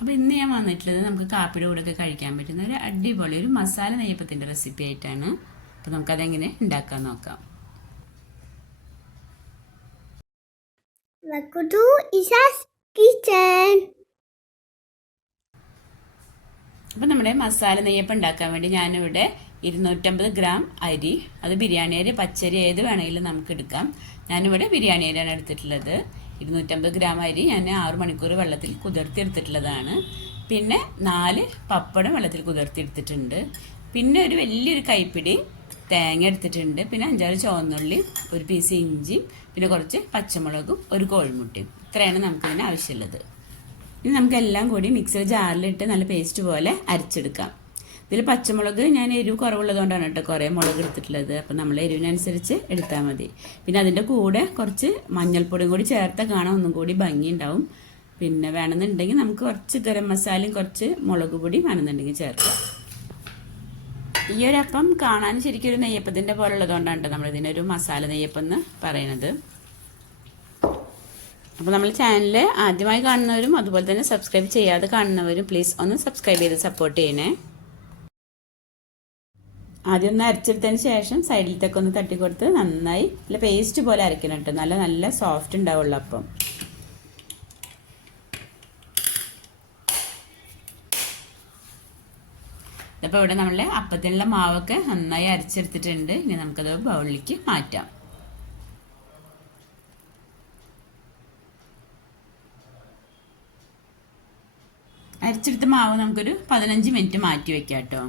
അപ്പോൾ ഇന്ന് ഞാൻ വന്നിട്ടുള്ളത് നമുക്ക് കാപ്പിയുടെ കൂടെ ഒക്കെ കഴിക്കാൻ പറ്റുന്ന ഒരു അടിപൊളി ഒരു മസാല നെയ്യപ്പത്തിന്റെ റെസിപ്പി ആയിട്ടാണ്. അപ്പോൾ നമുക്കതെങ്ങനെ ഉണ്ടാക്കാൻ നോക്കാം. അപ്പോൾ നമ്മുടെ മസാല നെയ്യപ്പം ഉണ്ടാക്കാൻ വേണ്ടി ഞാനിവിടെ ഇരുന്നൂറ്റമ്പത് ഗ്രാം അരി അത് ബിരിയാണി അരി പച്ചരി ഏത് വേണമെങ്കിലും നമുക്ക് എടുക്കാം. ഞാനിവിടെ ബിരിയാണി അരിയാണ് എടുത്തിട്ടുള്ളത്. ഇരുന്നൂറ്റമ്പത് ഗ്രാം അരി ഞാൻ ആറ് മണിക്കൂർ വെള്ളത്തിൽ കുതിർത്തിയെടുത്തിട്ടുള്ളതാണ്. പിന്നെ നാല് പപ്പടം വെള്ളത്തിൽ കുതിർത്തിയെടുത്തിട്ടുണ്ട്. പിന്നെ ഒരു വലിയൊരു കൈപ്പിടി തേങ്ങ എടുത്തിട്ടുണ്ട്. പിന്നെ അഞ്ചാറ് ചുവന്നുള്ളി ഒരു പീസ് ഇഞ്ചിയും പിന്നെ കുറച്ച് പച്ചമുളകും ഒരു കോഴിമുട്ടയും. ഇത്രയാണ് നമുക്കിതിന് ആവശ്യമുള്ളത്. ഇനി നമുക്കെല്ലാം കൂടി മിക്സർ ജാറിലിട്ട് നല്ല പേസ്റ്റ് പോലെ അരച്ചെടുക്കാം. ഇതിൽ പച്ചമുളക് ഞാൻ എരിവ് കുറവുള്ളതുകൊണ്ടാണ് കേട്ടോ കുറേ മുളക് എടുത്തിട്ടുള്ളത്. അപ്പം നമ്മൾ എരിവിനനുസരിച്ച് എടുത്താൽ മതി. പിന്നെ അതിന്റെ കൂടെ കുറച്ച് മഞ്ഞൾപ്പൊടിയും കൂടി ചേർത്ത കാണാൻ ഒന്നും കൂടി ഭംഗി ഉണ്ടാവും പിന്നെ വേണമെന്നുണ്ടെങ്കിൽ നമുക്ക് കുറച്ച് ഗരം മസാലയും കുറച്ച് മുളക് പൊടി വേണമെന്നുണ്ടെങ്കിൽ ചേർക്കാം. ഈ ഒരു അപ്പം കാണാൻ ശരിക്കും ഒരു നെയ്യപ്പത്തിന്റെ പോലെ ഉള്ളതുകൊണ്ടാണ് കേട്ടോ നമ്മളിതിനൊരു മസാല നെയ്യപ്പം എന്ന് പറയണത്. അപ്പോൾ നമ്മൾ ചാനൽ ആദ്യമായി കാണുന്നവരും അതുപോലെ തന്നെ സബ്സ്ക്രൈബ് ചെയ്യാതെ കാണുന്നവരും പ്ലീസ് ഒന്ന് സബ്സ്ക്രൈബ് ചെയ്ത് സപ്പോർട്ട് ചെയ്യണേ. ആദ്യം ഒന്ന് അരച്ചെടുത്തതിന് ശേഷം സൈഡിലത്തേക്ക് ഒന്ന് തട്ടിക്കൊടുത്ത് നന്നായി നല്ല പേസ്റ്റ് പോലെ അരക്കണം കേട്ടോ നല്ല നല്ല സോഫ്റ്റ് ഉണ്ടാവുള്ളൂ അപ്പം. അപ്പോൾ ഇവിടെ നമ്മൾ അപ്പത്തിനുള്ള മാവൊക്കെ നന്നായി അരച്ചെടുത്തിട്ടുണ്ട്. ഇനി നമുക്കത് ബൗളിലേക്ക് മാറ്റാം. അരച്ചെടുത്ത മാവ് നമുക്കൊരു പതിനഞ്ച് മിനിറ്റ് മാറ്റി വെക്കാം കേട്ടോ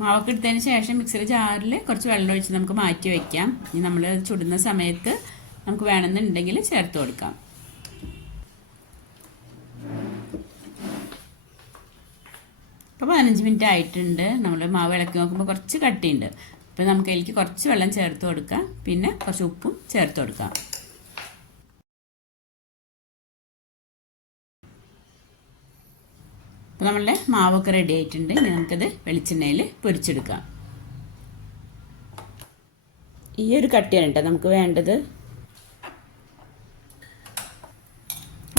മാവൊക്കെ എടുത്തതിന് ശേഷം മിക്സർ ജാറിൽ കുറച്ച് വെള്ളം ഒഴിച്ച് നമുക്ക് മാറ്റി വയ്ക്കാം ഇനി നമ്മൾ ചുടുന്ന സമയത്ത് നമുക്ക് വേണമെന്നുണ്ടെങ്കിൽ ചേർത്ത് കൊടുക്കാം. ഇപ്പോൾ പതിനഞ്ച് മിനിറ്റ് ആയിട്ടുണ്ട്. നമ്മൾ മാവ് ഇളക്കി നോക്കുമ്പോൾ കുറച്ച് കട്ടിയുണ്ട്. അപ്പോൾ നമുക്ക് അതിലേക്ക് കുറച്ച് വെള്ളം ചേർത്ത് കൊടുക്കാം. പിന്നെ കുറച്ച് ഉപ്പും ചേർത്ത് കൊടുക്കാം. അപ്പോൾ നമ്മളുടെ മാവൊക്കെ റെഡി ആയിട്ടുണ്ട്. ഇനി നമുക്കത് വെളിച്ചെണ്ണയിൽ പൊരിച്ചെടുക്കാം. ഈ ഒരു കട്ടിയാണ് കേട്ടോ നമുക്ക് വേണ്ടത്.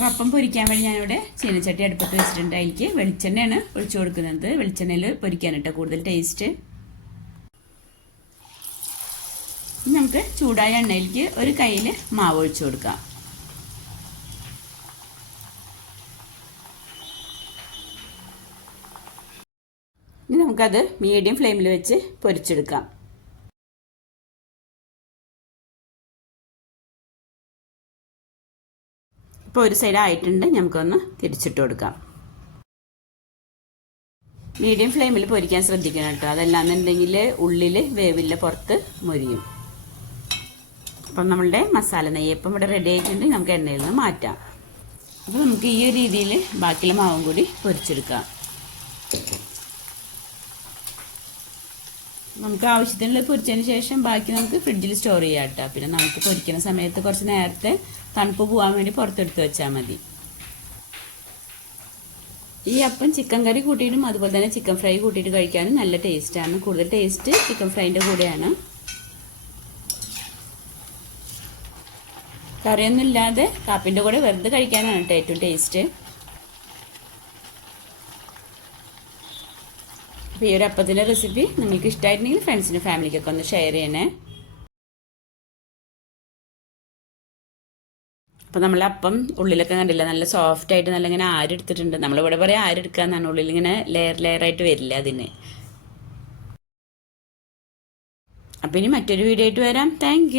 അപ്പം പൊരിക്കാൻ വേണ്ടി ഞാനിവിടെ ചീനച്ചട്ടി അടുപ്പത്ത് വെച്ചിട്ടുണ്ട്. അതിലേക്ക് വെളിച്ചെണ്ണയാണ് ഒഴിച്ചു കൊടുക്കുന്നത്. വെളിച്ചെണ്ണയിൽ പൊരിക്കാൻ കേട്ടോ കൂടുതൽ ടേസ്റ്റ് നമുക്ക് ചൂടായ എണ്ണയിലേക്ക് ഒരു കയ്യിൽ മാവ് ഒഴിച്ചു കൊടുക്കാം. ഇനി നമുക്കത് മീഡിയം ഫ്ലെയിമിൽ വെച്ച് പൊരിച്ചെടുക്കാം. ഇപ്പോൾ ഒരു സൈഡ് ആയിട്ടുണ്ട് നമുക്കൊന്ന് തിരിച്ചിട്ട് കൊടുക്കാം. മീഡിയം ഫ്ലെയിമിൽ പൊരിക്കാൻ ശ്രദ്ധിക്കണം കേട്ടോ. അതല്ലാന്നുണ്ടെങ്കിൽ ഉള്ളിൽ വേവില്ല പുറത്ത് മൊരിയും. അപ്പം നമ്മളുടെ മസാല നെയ്യപ്പം ഇവിടെ റെഡി ആയിട്ടുണ്ടെങ്കിൽ നമുക്ക് എണ്ണയിൽ നിന്ന് മാറ്റാം. അപ്പോൾ നമുക്ക് ഈ ഒരു രീതിയിൽ ബാക്കിയുള്ള മാവും കൂടി പൊരിച്ചെടുക്കാം. നമുക്ക് ആവശ്യത്തിനുള്ള പൊരിച്ചതിന് ശേഷം ബാക്കി നമുക്ക് ഫ്രിഡ്ജിൽ സ്റ്റോർ ചെയ്യാം കേട്ടോ പിന്നെ നമുക്ക് പൊരിക്കുന്ന സമയത്ത് കുറച്ച് നേരത്തെ തണുപ്പ് പോകാൻ വേണ്ടി പുറത്തെടുത്ത് വെച്ചാൽ മതി. ഈ അപ്പം ചിക്കൻ കറി കൂട്ടിയിട്ടും അതുപോലെ തന്നെ ചിക്കൻ ഫ്രൈ കൂട്ടിയിട്ട് കഴിക്കാനും നല്ല ടേസ്റ്റാണ് കൂടുതൽ ടേസ്റ്റ് ചിക്കൻ ഫ്രൈന്റെ കൂടെയാണ്. കറിയൊന്നും ഇല്ലാതെ കാപ്പിന്റെ കൂടെ വെറുതെ കഴിക്കാനാണ് കേട്ടോ ഏറ്റവും ടേസ്റ്റ് അപ്പോൾ ഈ ഒരു അപ്പത്തിന്റെ റെസിപ്പി നിങ്ങൾക്ക് ഇഷ്ടമായിട്ടുണ്ടെങ്കിൽ ഫ്രണ്ട്സിനും ഫാമിലിക്കൊക്കെ ഒന്ന് ഷെയർ ചെയ്യണേ. അപ്പോൾ നമ്മൾ അപ്പം ഉള്ളിലൊക്കെ കണ്ടില്ല നല്ല സോഫ്റ്റ് ആയിട്ട് നല്ല ഇങ്ങനെ ആരെടുത്തിട്ടുണ്ട് നമ്മളിവിടെ പറയാം ആരെടുക്കാന്നാണ് ഉള്ളിൽ ഇങ്ങനെ ലെയർ ലെയർ ആയിട്ട് വരില്ല അതിന്. അപ്പം ഇനി മറ്റൊരു വീഡിയോ ആയിട്ട് വരാം. താങ്ക്